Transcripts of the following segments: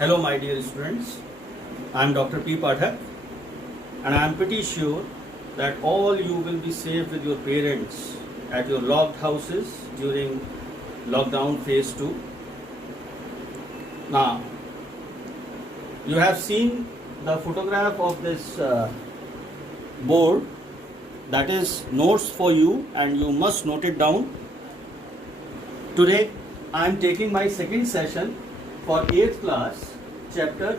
Hello, my dear students. I am Dr. P. Pathak, and I am pretty sure that all you will be safe with your parents at your locked houses during lockdown phase 2. Now, you have seen the photograph of this board, that is notes for you, and you must note it down. Today, I am taking my second session for 8th class, chapter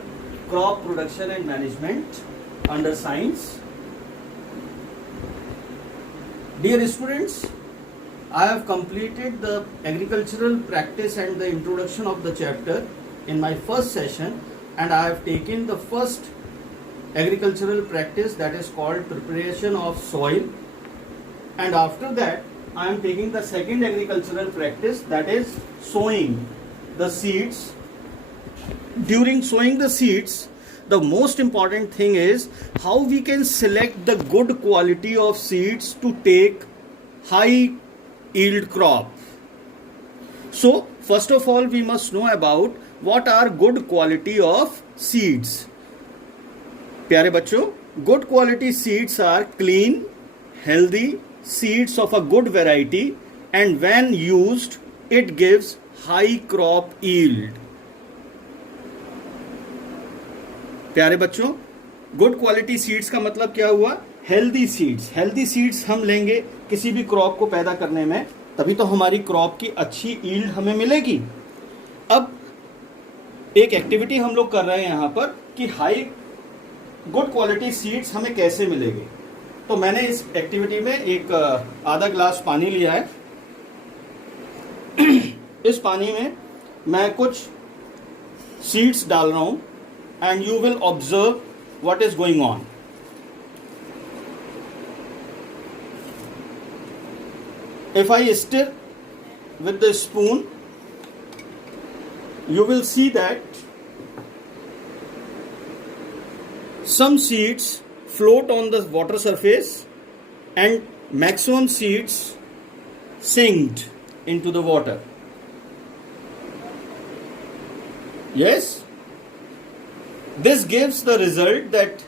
Crop Production and Management under Science. Dear students, I have completed the agricultural practice and the introduction of the chapter in my first session, and I have taken the first agricultural practice, that is called preparation of soil, and after that I am taking the second agricultural practice, that is sowing the seeds. During sowing the seeds, the most important thing is how we can select the good quality of seeds to take high yield crop. So first of all, we must know about what are good quality of seeds. प्यारे बच्चों, good quality seeds are clean, healthy seeds of a good variety, and when used, it gives high crop yield. प्यारे बच्चों, good quality seeds का मतलब क्या हुआ? Healthy seeds. Healthy seeds हम लेंगे किसी भी क्रॉप को पैदा करने में, तभी तो हमारी क्रॉप की अच्छी यील्ड हमें मिलेगी. अब एक एक्टिविटी हम लोग कर रहे हैं यहाँ पर कि हाई गुड क्वालिटी सीड्स हमें कैसे मिलेगी. तो मैंने इस एक्टिविटी में एक आधा ग्लास पानी लिया है. इस पानी में मैं कुछ सीड्स डाल रहा हूं, and you will observe what is going on. If I stir with the spoon, you will see that some seeds float on the water surface and maximum seeds sink into the water. Yes? This gives the result that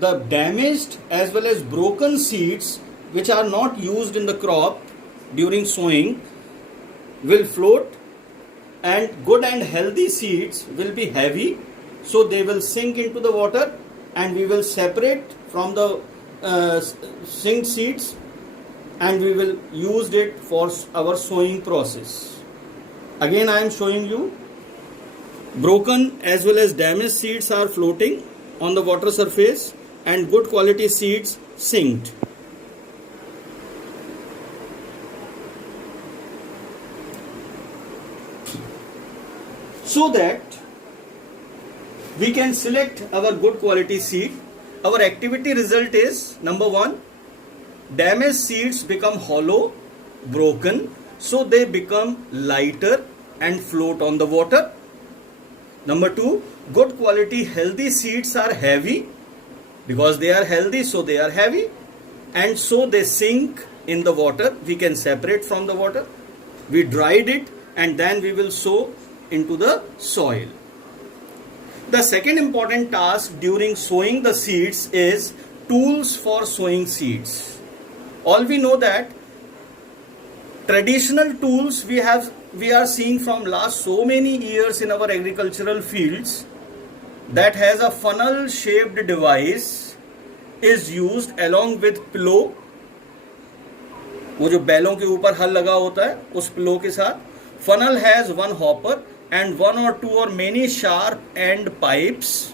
the damaged as well as broken seeds which are not used in the crop during sowing will float, and good and healthy seeds will be heavy, so they will sink into the water, and we will separate from the sinked seeds and we will use it for our sowing process. Again, I am showing you. Broken as well as damaged seeds are floating on the water surface and good quality seeds sinked. So that we can select our good quality seed, our activity result is, number 1, damaged seeds become hollow, broken, so they become lighter and float on the water. Number 2, good quality healthy seeds are heavy, because they are healthy, so they are heavy, and so they sink in the water. We can separate from the water. We dried it and then we will sow into the soil. The second important task during sowing the seeds is tools for sowing seeds. All we know that traditional tools we are seeing from last so many years in our agricultural fields, that has a funnel shaped device is used along with plow. वो जो बैलों के ऊपर हल लगा होता है, उस प्लो के साथ. Funnel has one hopper and one or two or many sharp end pipes.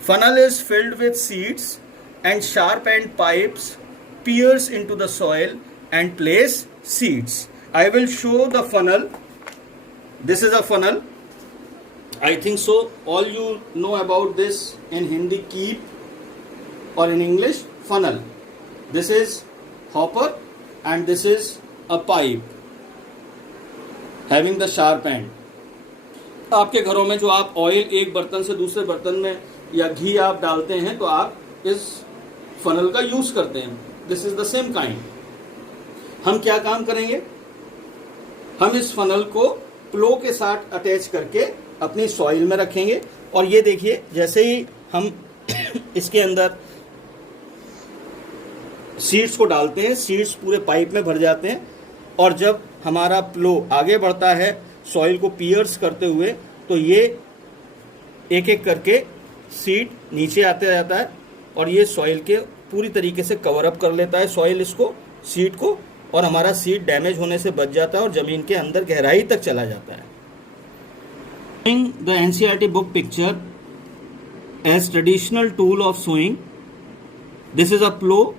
Funnel is filled with seeds and sharp end pipes pierce into the soil and place seeds. I will show the funnel. This is a funnel. I think so all you know about this in Hindi, keep, or in English, funnel. This is hopper and this is a pipe having the sharp end. आपके घरों में जो आप oil एक बर्तन से दूसरे बर्तन में या घी आप डालते हैं, तो आप इस फनल का यूज करते हैं. This is the same kind. हम क्या काम करेंगे? हम इस फनल को प्लो के साथ अटैच करके अपनी सॉइल में रखेंगे। और ये देखिए, जैसे ही हम इसके अंदर सीड्स को डालते हैं, सीड्स पूरे पाइप में भर जाते हैं, और जब हमारा फ्लो आगे बढ़ता है सॉइल को पियर्स करते हुए, तो ये एक एक करके सीड नीचे आते जाता है और ये सॉइल के पूरी तरीके से कवर अप कर लेता है सॉइल इसको, सीड को, और हमारा सीड डैमेज होने से बच जाता है और ज़मीन के अंदर गहराई तक चला जाता है। The NCERT book picture as traditional tool of sowing. This is a plow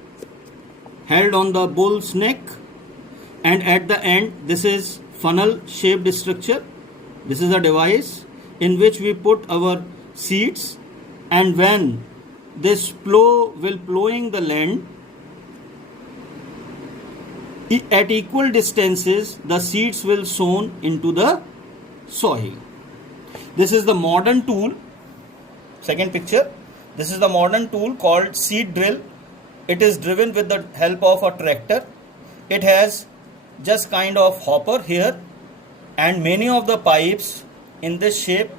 held on the bull's neck, and at the end this is funnel shaped structure. This is a device in which we put our seeds, and when this plow will plowing the land at equal distances, the seeds will sown into the soil. This is the modern tool. Second picture. This is the modern tool called seed drill. It is driven with the help of a tractor. It has just kind of hopper here, and many of the pipes in this shape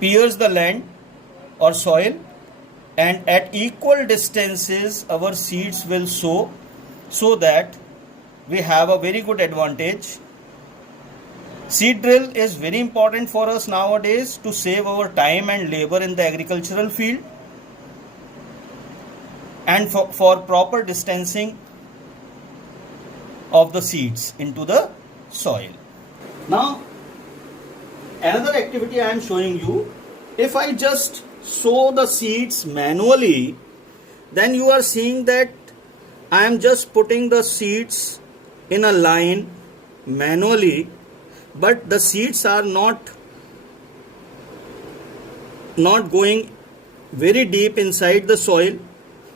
pierce the land or soil, and at equal distances our seeds will sow, so that we have a very good advantage. Seed drill is very important for us nowadays to save our time and labor in the agricultural field, and for proper distancing of the seeds into the soil. Now, another activity I am showing you. If I just sow the seeds manually, then you are seeing that I am just putting the seeds in a line manually, but the seeds are not going very deep inside the soil,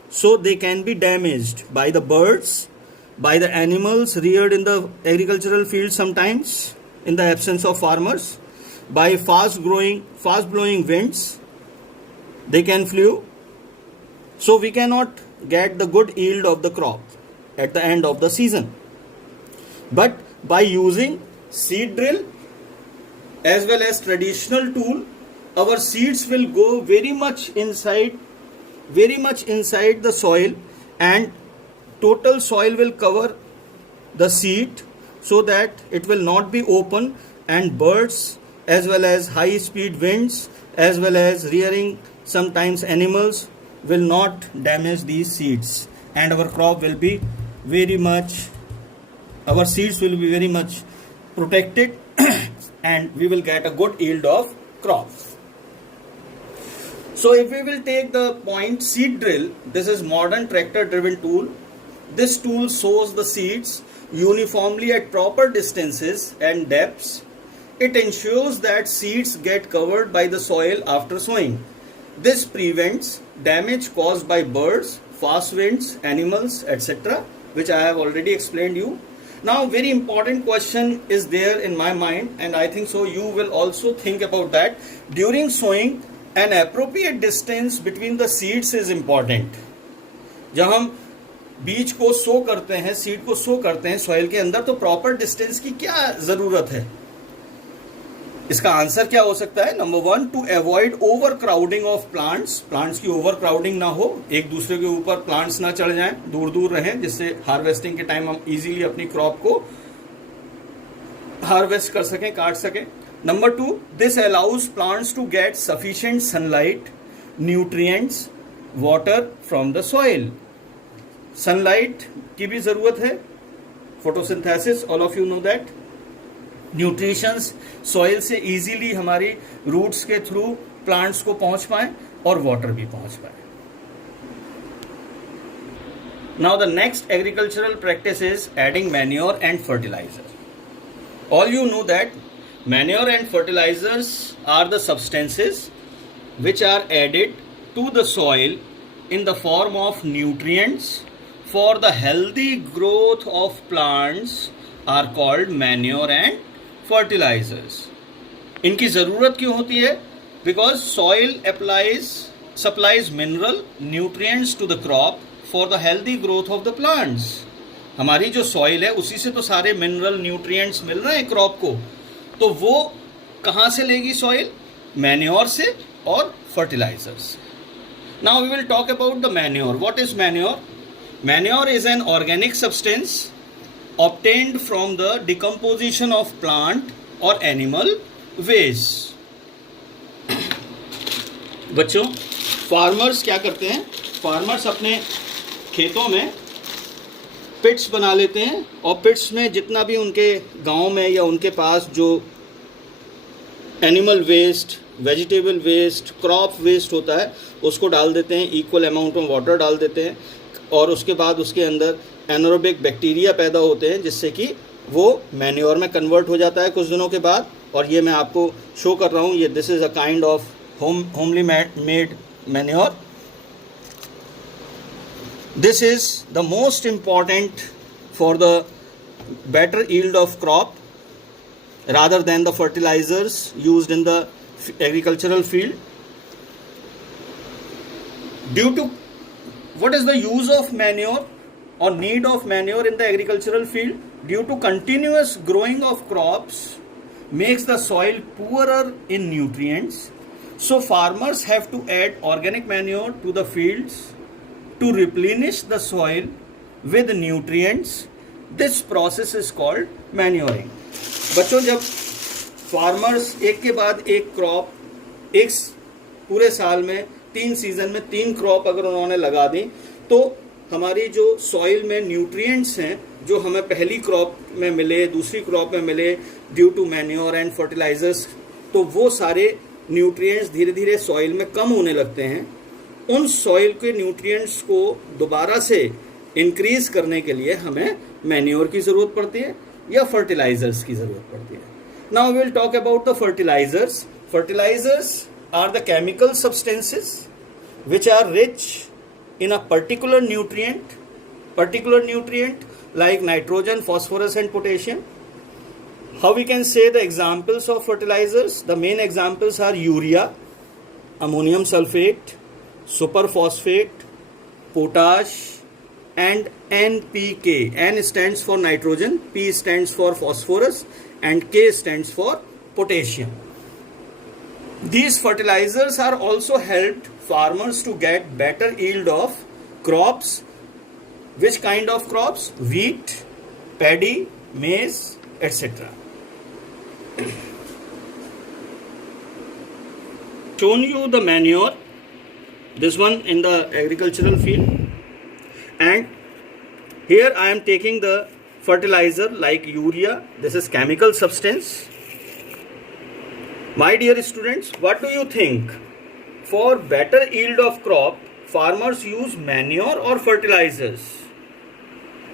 so they can be damaged by the birds, by the animals reared in the agricultural field sometimes in the absence of farmers, by fast blowing winds they can flew, so we cannot get the good yield of the crop at the end of the season. But by using seed drill as well as traditional tool, our seeds will go very much inside the soil, and total soil will cover the seed, so that it will not be open, and birds as well as high speed winds as well as rearing sometimes animals will not damage these seeds, and our crop will be our seeds will be very much protected and we will get a good yield of crop. So if we will take the point seed drill, this is modern tractor driven tool. This tool sows the seeds uniformly at proper distances and depths. It ensures that seeds get covered by the soil after sowing. This prevents damage caused by birds, fast winds, animals, etc., which I have already explained you. Now, very important question is there in my mind, and I think so you will also think about that. During sowing, an appropriate distance between the seeds is important. जब हम बीज को सो करते हैं, seed को सो करते हैं soil के अंदर, तो प्रॉपर डिस्टेंस की क्या जरूरत है? इसका आंसर क्या हो सकता है? Number 1, to avoid overcrowding of plants की ओवर क्राउडिंग ना हो, एक दूसरे के ऊपर प्लांट्स ना चढ़ जाएं, दूर दूर रहें, जिससे हार्वेस्टिंग के टाइम हम इजीली अपनी क्रॉप को हार्वेस्ट कर सकें, काट सकें. Number 2, this allows plants to get sufficient sunlight, nutrients, water from the soil. Sunlight की भी जरूरत है, photosynthesis, all of you know that. Nutritions soil से इजीली हमारी रूट्स के थ्रू प्लांट्स को पहुंच पाए और वाटर भी पहुंच पाए. Now the next agricultural practice is adding manure and fertiliser. All you know that manure and fertilisers are the substances which are added to the soil in the form of nutrients for the healthy growth of plants are called manure and fertilizers. इनकी ज़रूरत क्यों होती है? Because soil supplies mineral nutrients to the crop for the healthy growth of the plants. हमारी जो soil है उसी से तो सारे mineral nutrients मिल रहे हैं क्रॉप को, तो वो कहाँ से लेगी सॉइल? मैन्योर से और फर्टिलाइजर से. Now we will talk about the manure. What is manure? Manure is an organic substance obtained from the decomposition of plant or animal waste. बच्चों, फार्मर्स क्या करते हैं? फार्मर्स अपने खेतों में पिट्स बना लेते हैं और पिट्स में जितना भी उनके गांव में या उनके पास जो animal waste, vegetable waste, crop waste होता है उसको डाल देते हैं. इक्वल अमाउंट में वाटर डाल देते हैं और उसके बाद उसके अंदर एनारोबिक बैक्टीरिया पैदा होते हैं जिससे कि वो मैन्योर में कन्वर्ट हो जाता है कुछ दिनों के बाद. और ये मैं आपको शो कर रहा हूँ. ये this is a kind of homely made manure. This is the most important for the better yield of crop rather than the fertilizers used in the agricultural field. Due to what is the use of manure or need of manure in the agricultural field? Due to continuous growing of crops makes the soil poorer in nutrients. So farmers have to add organic manure to the fields to replenish the soil with nutrients. This process is called manuring. बच्चों, जब farmers एक के बाद एक crop एक पूरे साल में 3 सीजन में 3 क्रॉप अगर उन्होंने लगा दी तो हमारी जो सॉइल में न्यूट्रिएंट्स हैं जो हमें पहली क्रॉप में मिले, दूसरी क्रॉप में मिले due to manure and fertilisers, तो वो सारे न्यूट्रिएंट्स धीरे धीरे सॉइल में कम होने लगते हैं. उन सॉइल के न्यूट्रिएंट्स को दोबारा से इंक्रीज करने के लिए हमें मैन्योर की ज़रूरत पड़ती है या फर्टिलाइजर्स की ज़रूरत पड़ती है. Now we will talk about the fertilisers. Fertilisers are the chemical substances which are rich in a particular nutrient like nitrogen, phosphorus and potassium. How we can say the examples of fertilizers? The main examples are urea, ammonium sulfate, superphosphate, potash and NPK. N stands for nitrogen, P stands for phosphorus and K stands for potassium. These fertilizers are also helped farmers to get better yield of crops. Which kind of crops? Wheat, paddy, maize, etc. Shown you the manure, this one in the agricultural field, and here I am taking the fertilizer like urea. This is chemical substance. My dear students, what do you think? For better yield of crop, farmers use manure or fertilizers?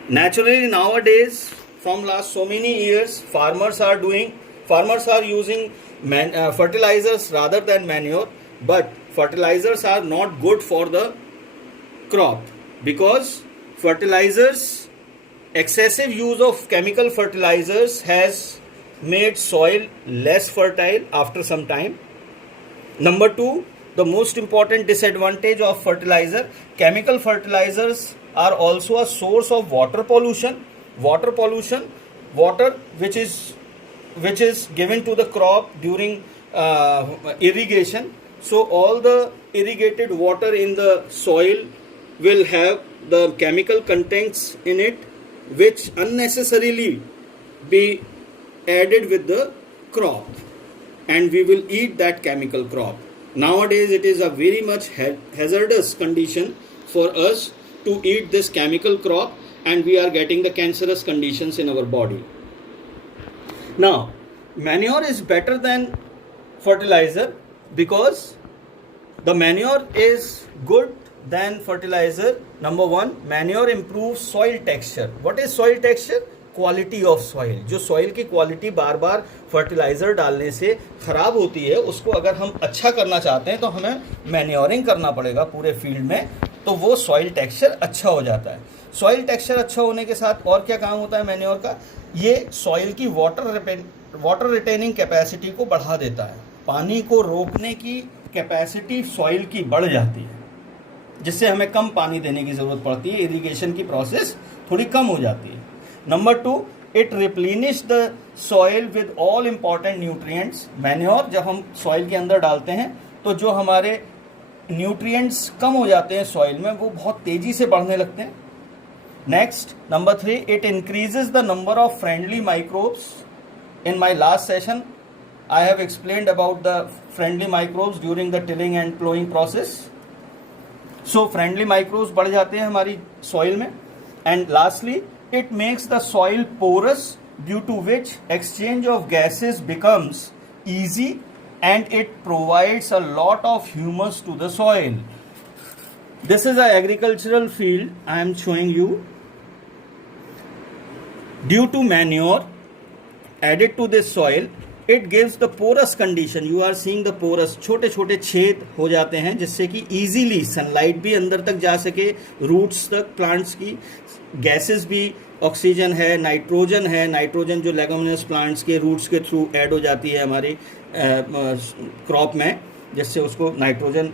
Naturally, nowadays, from last so many years, farmers are using fertilizers rather than manure. But fertilizers are not good for the crop because excessive use of chemical fertilizers has made soil less fertile after some time. Number 2, the most important disadvantage of fertilizer, chemical fertilizers are also a source of water pollution. Water which is given to the crop during irrigation. So all the irrigated water in the soil will have the chemical contents in it which unnecessarily be added with the crop, and we will eat that chemical crop. Nowadays it is a very much hazardous condition for us to eat this chemical crop, and we are getting the cancerous conditions in our body. Now, manure is better than fertilizer because the manure is good than fertilizer. Number 1, manure improves soil texture. What is soil texture? Quality of soil. जो soil की quality बार बार fertiliser डालने से ख़राब होती है, उसको अगर हम अच्छा करना चाहते हैं तो हमें मैन्योरिंग करना पड़ेगा पूरे फील्ड में, तो वो सॉइल टेक्सचर अच्छा हो जाता है. सॉइल टेक्सचर अच्छा होने के साथ और क्या काम होता है मैन्योर का? ये सॉइल की वाटर रिटेनिंग कैपेसिटी को बढ़ा देता है. पानी को रोकने की कैपेसिटी सॉइल की बढ़ जाती है, जिससे हमें कम पानी देने की ज़रूरत पड़ती है. इरिगेशन की प्रोसेस थोड़ी कम हो जाती है. Number 2, it replenish the soil with all important nutrients. Manure जब हम सॉइल के अंदर डालते हैं तो जो हमारे न्यूट्रिएंट्स कम हो जाते हैं सॉइल में, वो बहुत तेजी से बढ़ने लगते हैं। Next, number 3, it increases the number of friendly microbes. In my last session I have explained about the friendly microbes during the tilling and plowing process. So friendly microbes बढ़ जाते हैं हमारी soil में. And lastly, it makes the soil porous, due to which exchange of gases becomes easy and it provides a lot of humus to the soil. This is an agricultural field I am showing you. Due to manure added to this soil, it gives the porous condition. You are seeing the porous, छोटे छोटे छेद हो जाते हैं जिससे कि easily sunlight भी अंदर तक जा सके, रूट्स तक प्लांट्स की, गैसेस भी, ऑक्सीजन है, नाइट्रोजन जो लेगुमिनस प्लांट्स के रूट्स के थ्रू ऐड हो जाती है हमारी क्रॉप में, जिससे उसको नाइट्रोजन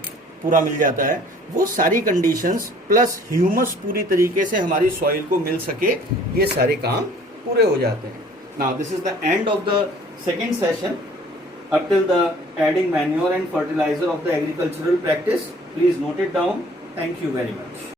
पूरा मिल जाता है। वो सारी कंडीशंस प्लस ह्यूमस पूरी तरीके से हमारी सॉइल को मिल सके, ये सारे काम पूरे हो जाते हैं। Now this is the end of the second session up till the adding manure and fertilizer of the agricultural practice. Please note it down. Thank you very much.